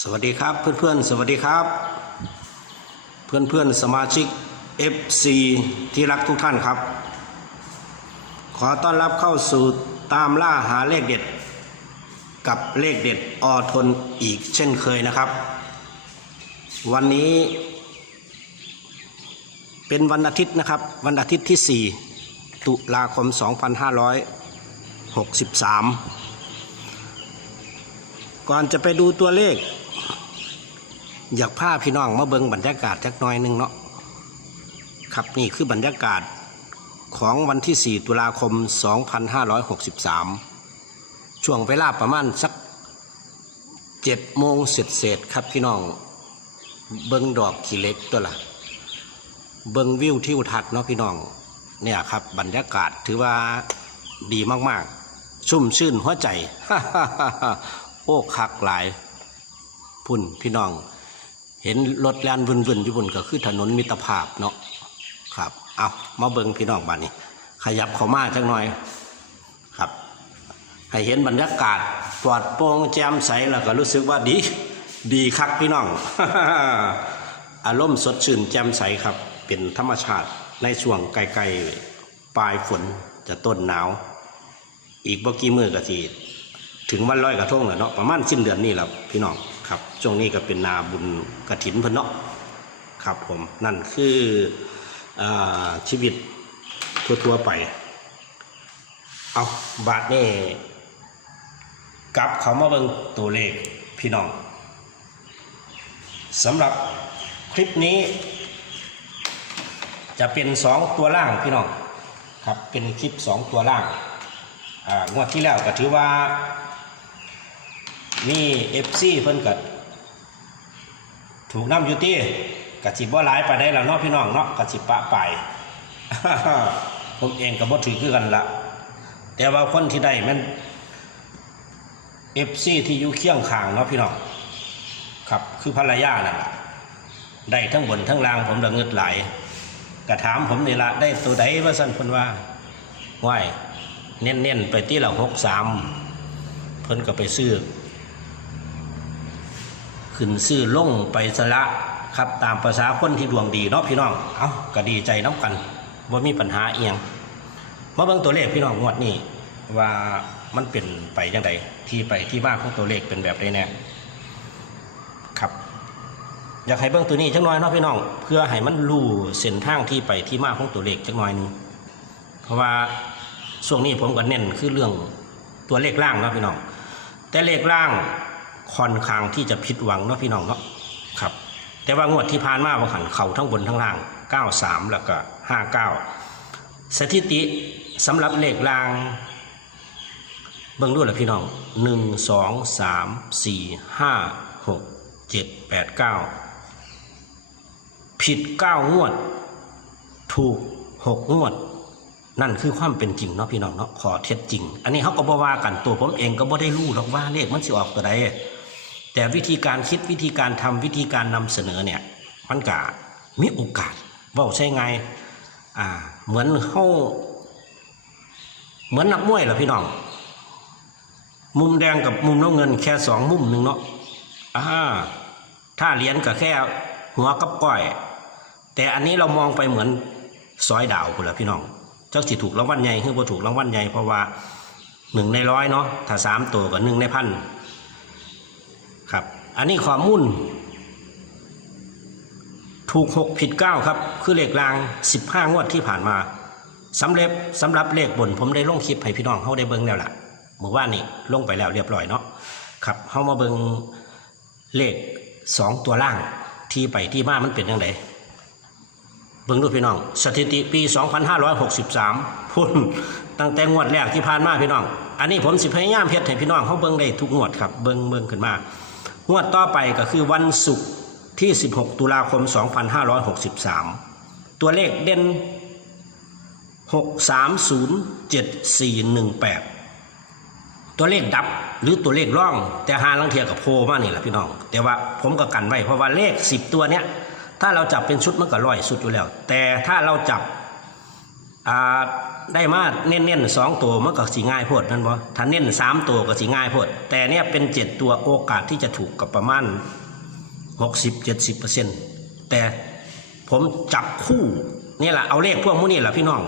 สวัสดีครับเพื่อนๆ สวัสดีครับ เพื่อนๆ สมาชิก FC ที่รักทุกท่านครับ ขอต้อนรับเข้าสู่ตามล่าหาเลขเด็ด กับเลขเด็ดอทนอีกเช่นเคยนะครับ วันนี้ เป็นวันอาทิตย์นะครับ วันอาทิตย์ที่ 4 ตุลาคม 2563ก่อนจะไปดูตัวเลข อยากพาพี่น้องมาเบิงบรรยากาศจักน้อยหนึงเนาะครับนี่คือบรรยากาศของวันที่ 4 ตุลาคม 2563 ช่วงเวลาประมาณสัก7โมงเสร็จเสร็จครับพี่น้อง เบิงดอกขี้เล็กตัวละเบิงวิวทิวทัศน์เนาะพี่น้องเนี่ยครับบรรยากาศถือว่าดีมากๆ ชุ่มชื่นหัวใจ โอ้คักหลาย พุ่นพี่น้อง เห็นรถแล่นวุ่นๆอยู่พุ่นก็คือถนนมิตรภาพเนาะครับ เอามาเบิ่งพี่น้องบ้านนี้ ขยับเข้ามาจักหน่อยครับ ให้เห็นบรรยากาศปลอดโปร่งแจ่มใสแล้วก็รู้สึกว่าดี ดีคักพี่น้อง อารมณ์สดชื่นแจ่มใสครับ เป็นธรรมชาติในช่วงใกลๆปลายฝนจะต้นหนาว อีกบ่กี่มือก็สิถึงวันลอยกระทงแล้วเนาะประมาณสิ้นเดือนนี้แหละพี่น้อง ครับช่วงนี้ก็เป็นนาบุญกระถินพนเนาะครับผมนั่นคืออชีวิตทั่วๆไป เอาบาทนี่กลับเขามาเบิ่งตัวเลขพี่น้องสำหรับคลิปนี้ จะเป็นสองตัวล่างพี่น้องครับเป็นคลิปสองตัวล่างงวดที่แล้วก็ถือว่า นี่เอฟซีเพิ่นก็ถูกน้ำอยูตี้กะจิบ่หลายไปได้แล้วเนาะพี่น้องเนาะกะจิปะไปผมเองก็บ่ถือคือกันละแต่ว่าคนที่ได้มันเอฟซีที่อยู่เคียงข้างเนาะพี่น้องครับคือภรรยานั่นล่ะได้ทั้งบนทั้งล่างผมระเงิดหลกระถามผมนี่ละได้ตัวใดว่าสั่นเพิ่นว่าไหวเน้นๆไปที่เราหกสามเพิ่นก็ไปซื้อ ขึ้นซื้อลงไปสละครับตามภาษาคนที่ดวงดีเนาะพี่น้อง เอาก็ดีใจน้ำกันว่ามีปัญหาเอียงมาเบิ่งตัวเลขพี่น้องงวดนี้ว่ามันเป็นไปยังไงที่ไปที่มาของตัวเลขเป็นแบบใดแน่ครับ อยากให้เบิ่งตัวนี้จักหน่อยเนาะพี่น้อง เพื่อให้มันรู้เส้นทางที่ไปที่มาของตัวเลขจักหน่อยนึงเพราะว่าช่วงนี้ผมก็เน้นคือเรื่องตัวเลขล่างเนาะพี่น้อง แต่เลขล่าง ค่อนข้างที่จะผิดหวังเนาะพี่น้องเนาะครับ แต่ว่างวดที่ผ่านมาบางขันเข่าทั้งบนทั้งล่าง 93 แล้วก็ 59 สถิติสำหรับเลขลาง เบิ่งด้วยแหละพี่น้อง 1 2 3 4 5 6 7 8 9 ผิด 9 งวด ถูก 6 งวดนั่นคือความเป็นจริงเนาะพี่น้องเนาะขอเท็จจริง อันนี้เขาก็บอกว่ากันตัวผมเองก็บ่ได้รู้หรอกว่าเลขมันสิออกตัวใด แต่วิธีการคิดวิธีการทำวิธีการนำเสนอเนี่ยมันก็มีโอกาสเว่าใช่ไงอ่าเหมือนเข้าเหมือนนักมวยเหรอพี่น้อง มุมแดงกับมุมน้ำเงินแค่สองมุมหนึ่งเนาะอ่าถ้าเหรียญก็แค่หัวกับก้อย แต่อันนี้เรามองไปเหมือนซอยดาวคุณละพี่น้องเจ้าสิถูกรางวัลใหญ่คือบ่ถูกรางวัลใหญ่เพราะว่าหนึ่งในร้อยเนาะถ้าสามตัวก็หนึ่งในพัน อันนี้ข้อมูลถูกหกผิดเก้าครับ คือเลขรางสิบห้างวดที่ผ่านมาสำเร็จสำหรับเลขบน ผมได้ลงคลิปให้พี่น้องเขาได้เบิ่งแล้วล่ะเมื่อวานนี้ลงไปแล้วเรียบร้อยเนาะครับเขามาเบิ่งเลขสองตัวล่างที่ไปที่มามันเป็นยังไงเบิ่งดูพี่น้อง สถิติปี 2563 พุ่นตั้งแต่งวดแรกที่ผ่านมาพี่น้อง อันนี้ผมสิพยายามเฮ็ดให้พี่น้องเขาเบิ่งได้ทุกงวดครับ เบิ่งเบิ่งขึ้นมา งวดต่อไปก็คือวันศุกร์ที่ 16 ตุลาคม 2563 ตัวเลขเด่น 6307418 ตัวเลขดับหรือตัวเลขร่อง แต่หาลังเทียกับโพมานี่แหละพี่น้อง แต่ว่าผมก็กันไว้เพราะว่าเลข 10 ตัวเนี้ยถ้าเราจับเป็นชุดมันก็ร้อยสุดอยู่แล้ว แต่ถ้าเราจับ ได้มาเน้นๆสองตัวมันก็สีง่ายพดนั่นบ่ถ้าเน้นสามตัวก็สีง่ายพดแต่เนี่ยเป็นเจ็ดตัวโอกาสที่จะถูกกับประมาณหกสิบเจ็ดสิบเปอร์เซ็นต์แต่ผมจับคู่นี่แหละเอาเลขพวกมูนี่แหละพี่น้อง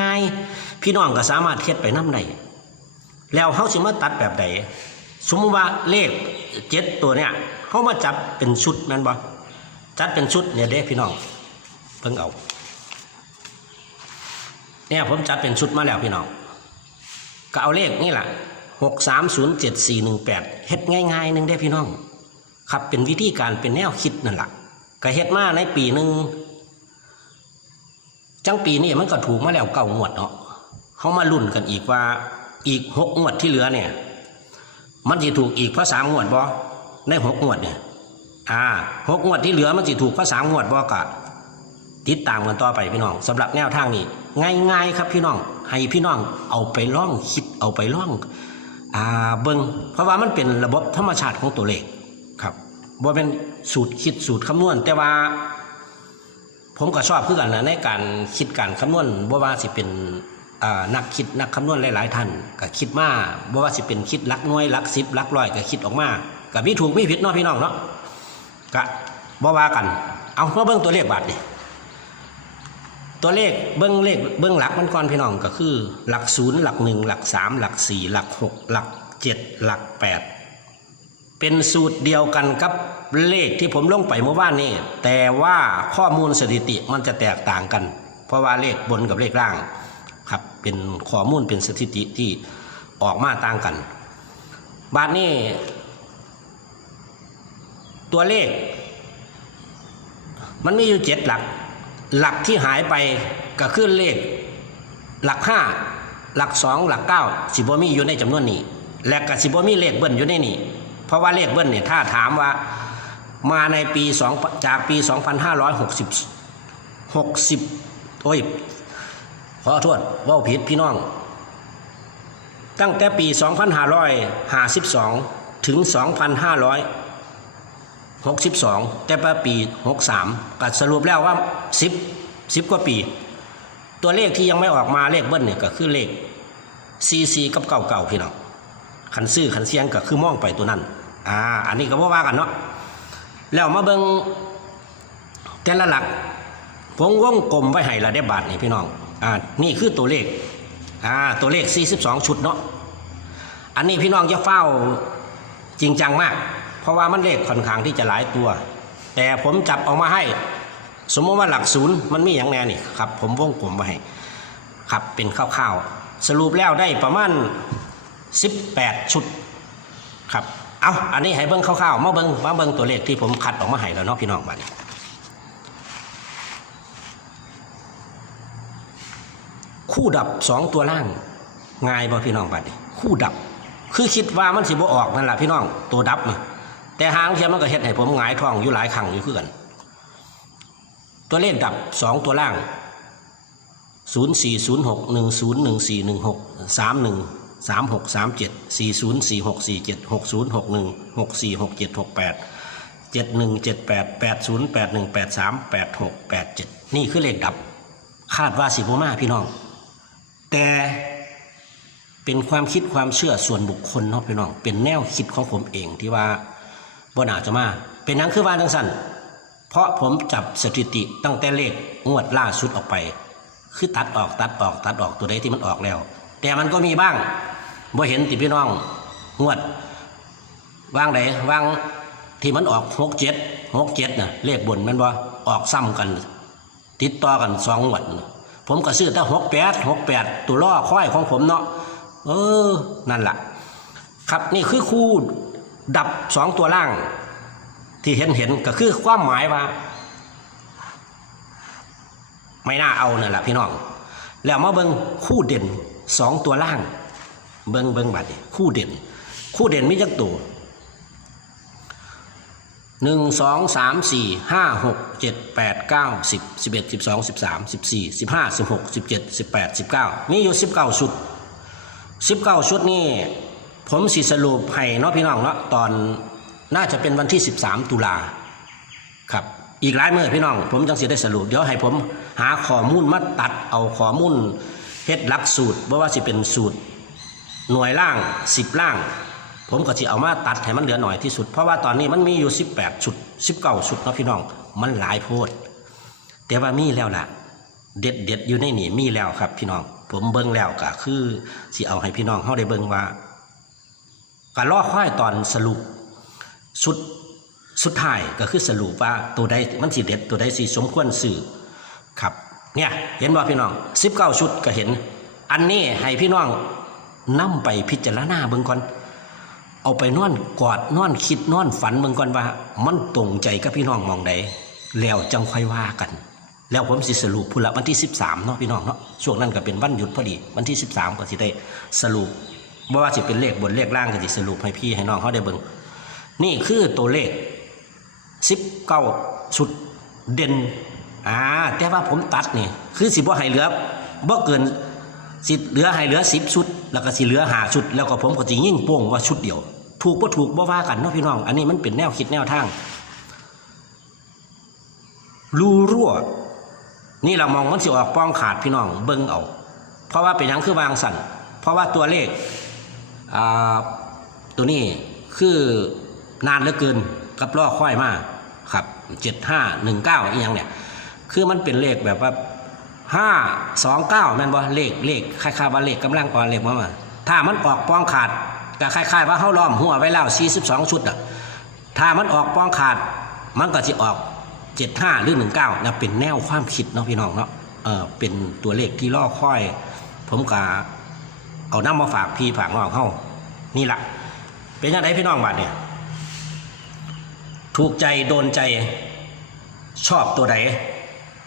ง่ายๆ พี่น้องก็สามารถเทียบไปน้ำได้แล้วเขาสิมาตัดแบบใดสมมติว่าเลขเจ็ดตัวเนี่ยเขามาจับเป็นชุดแม่นบ่จัดเป็นชุดเนี่ยเด้พี่น้องเพิ่งเอา เนี่ยผมจัดเป็นชุดมาแล้วพี่น้องก็เอาเลขนี่แหละหกสามศูนย์เจ็ดสี่หนึ่งแปดเฮ็ดง่ายๆหนึ่งได้พี่น้องครับเป็นวิธีการเป็นแนวคิดนั่นแหละก็เฮ็ดมาในปีหนึ่งจังปีนี้มันก็ถูกมาแล้วเก้างวดเนาะเขามาลุ้นกันอีกว่าอีกหกงวดที่เหลือเนี่ย มันจะถูกอีกเพราะสามงวดบ่ในหกงวดเนี่ยอ่าหกงวดที่เหลือมันจะถูกเพราะสามงวดบ่กะ ติดตามกันต่อไปพี่น้องสำหรับแนวทางนี้ ง่ายๆครับพี่น้อง ให้พี่น้องเอาไปล่องคิดเอาไปล่องอ่าเบิงเพราะว่ามันเป็นระบบธรรมชาติของตัวเลขครับบ่เป็นสูตรคิดสูตรคำนวณ แต่ว่า ผมก็ชอบคือกันนะในการคิดการคำนวณบ่ว่าสิเป็นนักคิดนักคำนวณหลาย ๆ ท่านก็คิดมาบ่ว่าสิเป็นคิดลักหน่วยลักสิบลักร้อยก็คิดออกมาก็มีถูกมีผิดเนาะพี่น้องเนาะก็บ่ว่ากัน เอามาเบิ่งตัวเลขบาทดิ ตัวเลขเบื้องเลขเบื้องหลักมันก่อนพี่น้องก็คือ หลักศูนย์หลักหนึ่งหลักสามหลักสี่หลักหกหลักเจ็ดหลักแปดเป็นสูตรเดียวกันกับเลขที่ผมลงไปเมื่อวานนี้แต่ว่าข้อมูลสถิติมันจะแตกต่างกัน เพราะว่าเลขบนกับเลขล่างครับเป็นข้อมูลเป็นสถิติที่ออกมาต่างกัน บาทนี้ ตัวเลข มันมีอยู่เจ็ดหลัก หลักที่หายไปก็คือเลขหลักห้าหลักสองหลักเก้าสิบมีอยู่ในจำนวนนี้ และกับสิบมีเลขเบิ้ลอยู่ในนี้ เพราะว่าเลขเบิ้ลเนี่ยถ้าถามว่ามาในปีสองจากปี 2560 60 โอ้ย ขอโทษว่าผิดพี่น้อง ตั้งแต่ปี 2552 ถึง 2500 62 แต่ว่าปี 63ก็สรุปแล้วว่า 10 10 กว่าปี ตัวเลขที่ยังไม่ออกมาเลขเบิ้ลเนี่ยก็คือเลข CC กับเก่าๆพี่น้องขันซื้อขันเสียงก็คือมองไปตัวนั้นอ่าอันนี้ก็บ่ว่ากันเนาะแล้วมาเบิงแต่ละหลักผมวงกลมไว้ให้ละได้บาทนี่พี่น้องอ่านี่คือตัวเลขอ่าตัวเลข 42 ชุดเนาะอันนี้พี่น้องจะเฝ้าจริงจังมาก ราะว่ามันเลขค่อนข้างที่จะหลายตัว แต่ผมจับออกมาให้ สมมติว่าหลักศูนย์มันมีอย่างแน่นี่ครับผมวงกลมไว้ให้ครับเป็นคร่าวๆสรุปแล้วได้ประมาณ 18 ชุดครับเอาอันนี้ให้เบิ้งคร่าวๆมาเบิ้งมาเบิ้งตัวเลขที่ผมคัดออกมาให้แล้วเนาะพี่น้องบัดนี้คู่ดับสองตัวล่างง่ายบ่พี่น้องบัดนี้ คู่ดับคือคิดว่ามันสิบ่ออกนั่นแหละพี่น้องตัวดับนะ แต่หางเทียมมันก็เฮ็ดให้ผมหงายท้องอยู่หลายครั้งอยู่คือกัน ตัวเลขดับสองตัวล่างศูนย์สี่ศูนย์หกหนึ่งศูนย์หนึ่งสี่หนึ่งหกสามหนึ่งสามหกสามเจ็ดสี่ศูนย์สี่หกสี่เจ็ดหกศูนย์หกหนึ่งหกสี่หกเจ็ดหกแปดเจ็ดหนึ่งเจ็ดแปดแปดศูนย์แปดหนึ่งแปดสามแปดหกแปดเจ็ดนี่คือเลขดับ คาดว่าสิบมาพี่น้อง แต่เป็นความคิดความเชื่อส่วนบุคคลเนาะพี่น้อง เป็นแนวคิดของผมเองที่ว่า บ่น่าจะมา เป็นนังคือว่าจังสันเพราะผมจับสถิติตั้งแต่เลขงวดล่าสุดออกไป คือตัดออกตัดออกตัดออกตัวใดที่มันออกแล้ว แต่มันก็มีบ้างบ่เห็นติพี่น้องงวดว่างไหนว่างที่มันออกหกเจ็ดหกเจ็ดน่ะเลขบนมันว่าออกซ้ำกัน ติดต่อกันสองงวด ผมก็ซื้อแต่หกแปดหกแปดตัวล่อค่อยของผมเนาะเออนั่นแหละครับนี่คือคู่ ดับสองตัวล่าง ที่เห็นเห็นก็คือความหมายว่า ไม่น่าเอาเนั่นแหละพี่น้อง แล้วมาเบิงคู่เด่นสองตัวล่าง เบิงเบิงบัดนี้คู่เด่น คู่เด่นมีจักตัวหนึ่งสองสามสี่ห้าหกเจ็ดแปดเก้าสิบสิบเอ็ดสิบสองสิบสามสิบสี่สิบห้าสิบหกสิบเจ็ดสิบแปดสิบเก้ามีอยู่สิบเก้าชุดสิบเก้าชุดนี่ ผมสิสรุปให้เนาะพี่น้องเนาะตอนน่าจะเป็นวันที่สิบสามตุลาครับ อีกหลายเมื่อพี่น้อง ผมจังสิได้สรุป เดี๋ยวให้ผมหาข้อมูลมาตัดเอาข้อมูลเฮ็ดหลักสูตรบ่ว่าสิเป็นสูตร หน่วยล่าง 10 ล่าง ผมก็สิเอามาตัดให้มันเหลือหน่อยที่สุด เพราะว่าตอนนี้มันมีอยู่ 18 ชุด 19 ชุดเนาะพี่น้อง มันหลายโพด แต่ว่ามีแล้วล่ะ เด็ดเด็ดอยู่ในนี่มีแล้วครับ พี่น้อง ผมเบิ่งแล้วก็คือสิเอาให้พี่น้องเฮาได้เบิ่งว่า การล่อค่อยตอนสรุปสุดสุดท้ายก็คือสรุปว่าตัวใดมันสิเด็ดตัวใดสิสมควรสื่อครับเนี่ยเห็นว่พี่น้อง19ชุดก็เห็น อันนี้ให้พี่น้องนำไปพิจารณาเบิ่งก่อนเอาไปนอนกอดนอนคิดนอนฝันเบิ่งก่อนว่า มันตรงใจกับพี่น้องมองใดแล้วจังค่อยว่ากัน แล้วผมสิสรุปพุละวันที่ 13เนาะพี่น้องเนาะช่วงนั้นก็เป็นวันหยุดพอดีวันที่ 13ก็สิได้สรุป บ่ว่าสิเป็นเลขบนเลขล่างก็สิสรุปให้พี่ให้น้องเขาได้เบิ่งนี่คือตัวเลข19ชุดเด่นอ่าแต่ว่าผมตัดนี่คือสิบ่ให้เหลือบ่เกินสิเหลือให้เหลือสิบชุด แล้วก็สิเหลือหาชุด แล้วก็ผมก็จะยิ่งโป้งว่าชุดเดียว ถูกบ่ถูกบ่ว่ากันเนาะพี่น้อง อันนี้มันเป็นแนวคิดแนวทางรูรั่ว นี่เรามองมันสิออกป้องขาดพี่น้องเบิ่งเอา เพราะว่าเป็นยังคือวางสั่นเพราะว่าตัวเลข ตัวนี้คือนานเหลือเกินกับล่อค่อยมากครับเจ็ดห้าหนึ่งเก้าอีกอย่างเนี่ย คือมันเป็นเลขแบบว่าห้าสองเก้าแม่นบ่เลขเลขคล้ายๆว่าเลขกำลังก่อนเลขมามาถ้ามันออกป้องขาดก็คล้ายๆว่าเฮาล้อมหัวไว้แล้ว42ชุดอะถ้ามันออกป้องขาดมันก็จะออก75หรือ19นะเป็นแนวความคิดเนาะพี่น้องเนาะเออเป็นตัวเลขที่ล่อค่อย ผมกะ เอาน้ำมาฝากพี่ฝากน้องเฮานี่ละเป็นยังไงพี่น้องบัดเนี่ยถูกใจโดนใจชอบตัวใด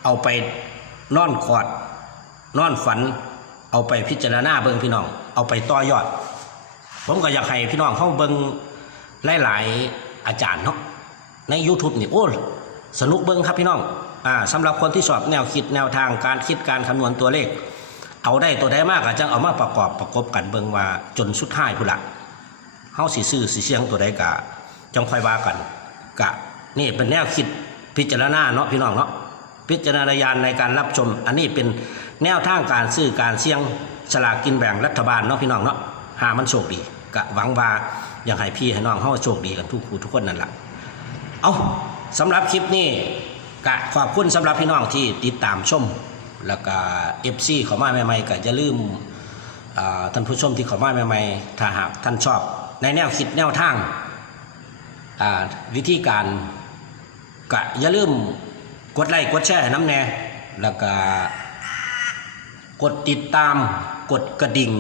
เอาไปนอนกอด นอนฝัน เอาไปพิจารณาเบิ่งพี่น้อง เอาไปต่อยอด ผมก็อยากให้พี่น้องเข้าเบิ่งหลาย ๆ อาจารย์เนาะใน YouTube นี่โอ้สนุกเบิ่งครับพี่น้องอ่าสำหรับคนที่ชอบแนวคิดแนวทางการคิดการคำนวณตัวเลข เอาได้ตัวใดมากก็จังเอามาประกอบประกบกันเบิ่งว่าจนสุดท้ายพุ่นละเฮาสิซื้อสิเสียงตัวใดกะจังค่อยว่ากันกะนี่เป็นแนวคิดพิจารณาเนาะพี่น้องเนาะพิจารณญาณในการรับชม อันนี้เป็นแนวทางการซื้อการเสี่ยงฉลากกินแบ่งรัฐบาลเนาะพี่น้องเนาะหามันโชคดีกะหวังว่าอยากให้พี่ให้น้องเฮาโชคดีกันทุกคู่ทุกคนนั่นแหละเอาสำหรับคลิปนี้กะขอบคุณสำหรับพี่น้องที่ติดตามชม แล้วก็ FC เขามาใหม่ๆก็อย่าลืมท่านผู้ชมที่เขามาใหม่ๆถ้าหากท่านชอบ ในแนวคิดแนวทางวิธีการก็อย่าลืมกดไลค์กดแชร์น้ำแน่แล้วก็กดติดตามกดกระดิ่ง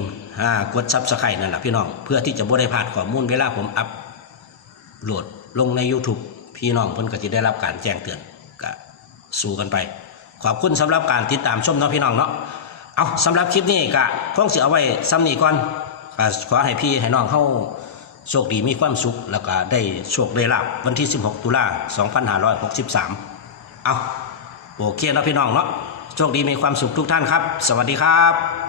กดซับสไครต์นั่นแหละพี่น้อง เพื่อที่จะบ่ได้พลาดข้อมูลเวลาผมอัพโหลดลงใน YouTube พี่น้องเพิ่นก็จะได้รับการแจ้งเตือนก็สู้กันไป ขอบคุณสำหรับการติดตามชมเนาะพี่น้องเนาะเอาสำหรับคลิปนี้ก็คงสิเอาไว้ซ้ำนี้ก่อนขอให้พี่ให้น้องเข้าโชคดีมีความสุข แล้วก็ได้โชคได้ลาบวันที่ 16 ตุลา2563 เอาโอเคเนาะพี่น้องเนาะโชคดีมีความสุขทุกท่านครับ สวัสดีครับ